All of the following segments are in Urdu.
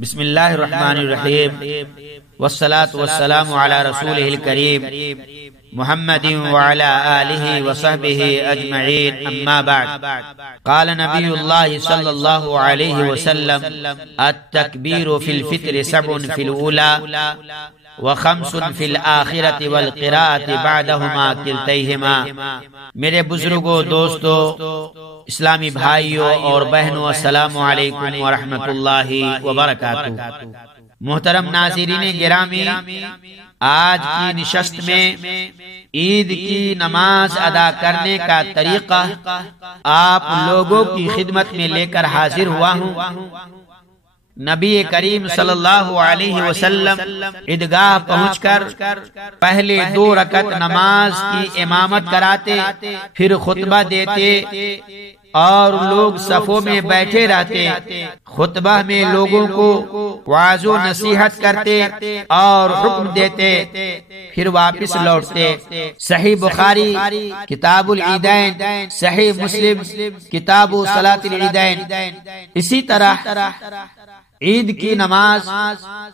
بسم اللہ الرحمن الرحیم والصلاة والسلام علی رسولہ الکریم محمد وعلى آلہ وصحبہ اجمعین اما بعد قال نبی اللہ صلی اللہ علیہ وسلم التکبیر فی الفطر 7 فی الاولی و5 فی الآخرة والقراءة بعدہما کلتیہما۔ میرے بزرگوں، دوستوں، اسلامی بھائیوں اور بہنوں، السلام علیکم ورحمۃ اللہ وبرکاتہ۔ محترم ناظرین گرامی، آج کی نشست میں عید کی نماز ادا کرنے کا طریقہ آپ لوگوں کی خدمت میں لے کر حاضر ہوا ہوں۔ نبی کریم صلی اللہ علیہ وسلم عیدگاہ پہنچ کر پہلے 2 رکعت نماز کی امامت کراتے، پھر خطبہ دیتے اور لوگ صفوں میں بیٹھے رہتے۔ خطبہ میں لوگوں کو وعظ و نصیحت کرتے اور حکم دیتے، پھر واپس لوٹتے۔ صحیح بخاری کتاب العیدین، صحیح مسلم کتاب صلاۃ العیدین۔ اسی طرح عید کی نماز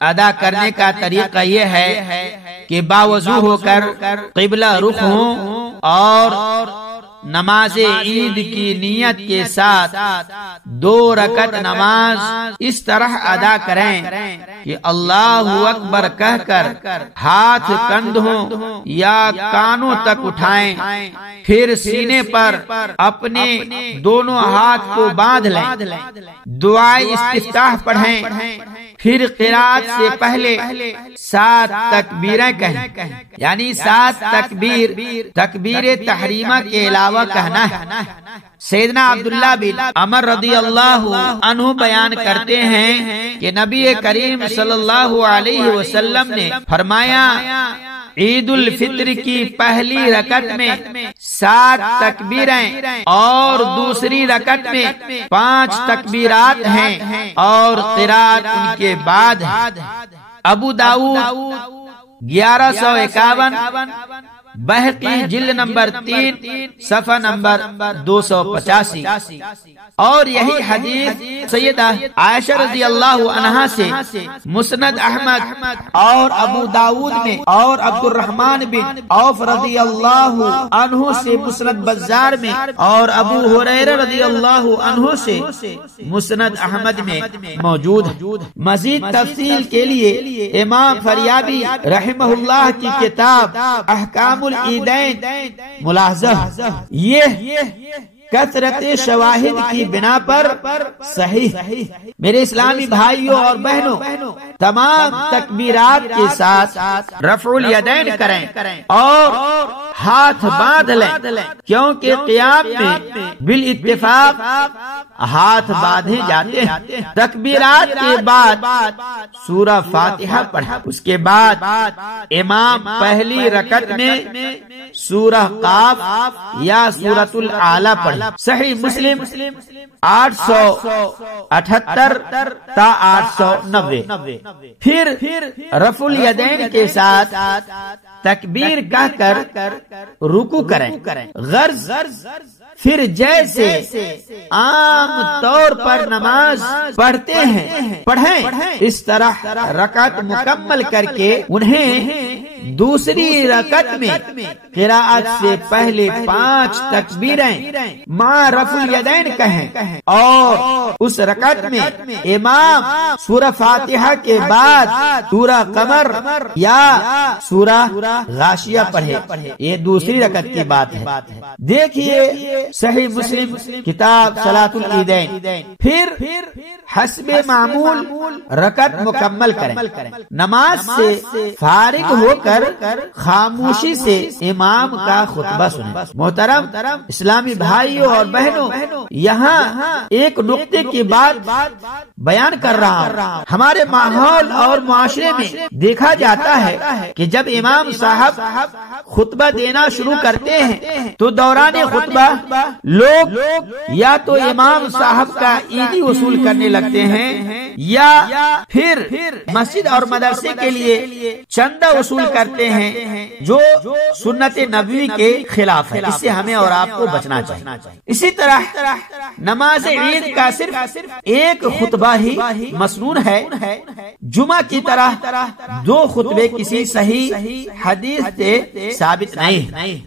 ادا کرنے کا طریقہ یہ ہے کہ باوضو ہو کر قبلہ رخ ہوں اور نماز عید کی نیت کے ساتھ 2 رکعت نماز اس طرح ادا کریں کہ اللہ اکبر کہہ کر ہاتھ کندھوں یا کانوں تک اٹھائیں، پھر سینے پر اپنے دونوں ہاتھ کو باندھ لیں، دعائے استفتاح پڑھیں، پھر قرات سے پہلے 7 تکبیریں کہیں، یعنی 7 تکبیر تحریمہ کے علاوہ کہنا ہے۔ سیدنا عبداللہ بن عمر رضی اللہ عنہ بیان کرتے ہیں کہ نبی کریم صلی اللہ علیہ وسلم نے فرمایا، عید الفطر کی پہلی رکعت میں 7 تکبیریں اور دوسری رکعت میں 5 تکبیرات ہیں اور قرات ان کے بعد ہے۔ ابو داؤد 1151، بہقی جلد نمبر 3 صفحہ نمبر 285۔ اور یہی حدیث سیدہ عائشہ رضی اللہ عنہا سے مسند احمد اور ابو داؤد میں، اور عبد الرحمن بن عوف رضی اللہ عنہ سے مسند بزار میں، اور ابو ہریرہ رضی اللہ عنہ سے مسند احمد میں موجود ہے۔ مزید تفصیل کے لیے امام فریابی رحمہ اللہ کی کتاب احکام العیدین ملاحظہ۔ یہ کثرت شواہد کی بنا پر صحیح۔ میرے اسلامی بھائیوں اور بہنوں، تمام تکبیرات کے ساتھ رفع الیدین کریں اور ہاتھ باندھ لیں، کیونکہ قیام میں بالاتفاق ہاتھ باندھے جاتے ہیں۔ تکبیرات کے بعد سورہ فاتحہ پڑھیں، اس کے بعد امام پہلی رکعت میں سورہ قاف یا سورۃ الاعلی پڑھیں۔ صحیح مسلم 878 تا 890۔ پھر رفع الیدین کے ساتھ تکبیر کہہ کر رکوع کریں، غرض پھر جیسے عام طور پر نماز پڑھتے ہیں پڑھیں، اس طرح رکعت مکمل کر کے انہیں دوسری رکعت میں قراءت سے پہلے 5 تکبیریں مع رفع الیدین کہیں، اور اس رکعت میں امام سورہ فاتحہ کے بعد سورہ قمر یا سورہ غاشیہ پڑھے۔ یہ دوسری رکعت کی بات ہے۔ دیکھیے صحیح مسلم کتاب صلاۃ العیدین۔ پھر حسب معمول رکعت مکمل کریں، نماز سے فارغ ہو کر خاموشی سے امام کا خطبہ سنیں۔ محترم اسلامی بھائیوں اور بہنوں، یہاں ایک نقطے کی بات بیان کر رہا ہوں۔ ہمارے ماحول اور معاشرے میں دیکھا جاتا ہے کہ جب امام صاحب خطبہ دینا شروع کرتے ہیں تو دوران خطبہ لوگ یا تو امام صاحب کا عیدی وصول کرنے لگتے ہیں یا پھر مسجد اور مدرسے کے لیے چندہ وصول کرتے ہیں جو سنت نبوی کے خلاف ہے، اس سے ہمیں اور آپ کو بچنا چاہیے۔ اسی طرح نماز عید کا صرف ایک خطبہ ہی مسنون ہے، جمعہ کی طرح دو خطبے کسی صحیح حدیث سے ثابت نہیں۔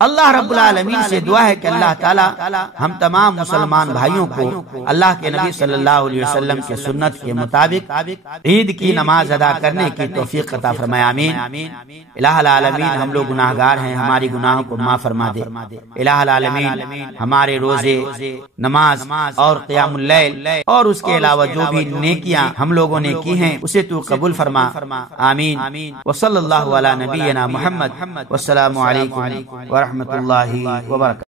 اللہ رب العالمین سے دعا ہے کہ اللہ تعالی ہم تمام مسلمان بھائیوں کو اللہ کے نبی صلی اللہ علیہ وسلم کے سنت کے مطابق عید کی نماز ادا کرنے کی توفیق عطا فرمائے، آمین۔ الہ العالمین ہم لوگ گناہگار ہیں، ہماری گناہوں کو معاف فرما دے۔ الہ العالمین ہمارے روزے، نماز اور قیام اللیل اور اس کے علاوہ جو بھی نیکیاں ہم لوگوں نے کی ہیں اسے تو قبول فرما، آمین۔ وصلی اللہ علی نبینا محمد، والسلام علیکم ورحمۃ اللہ وبرکاتہ۔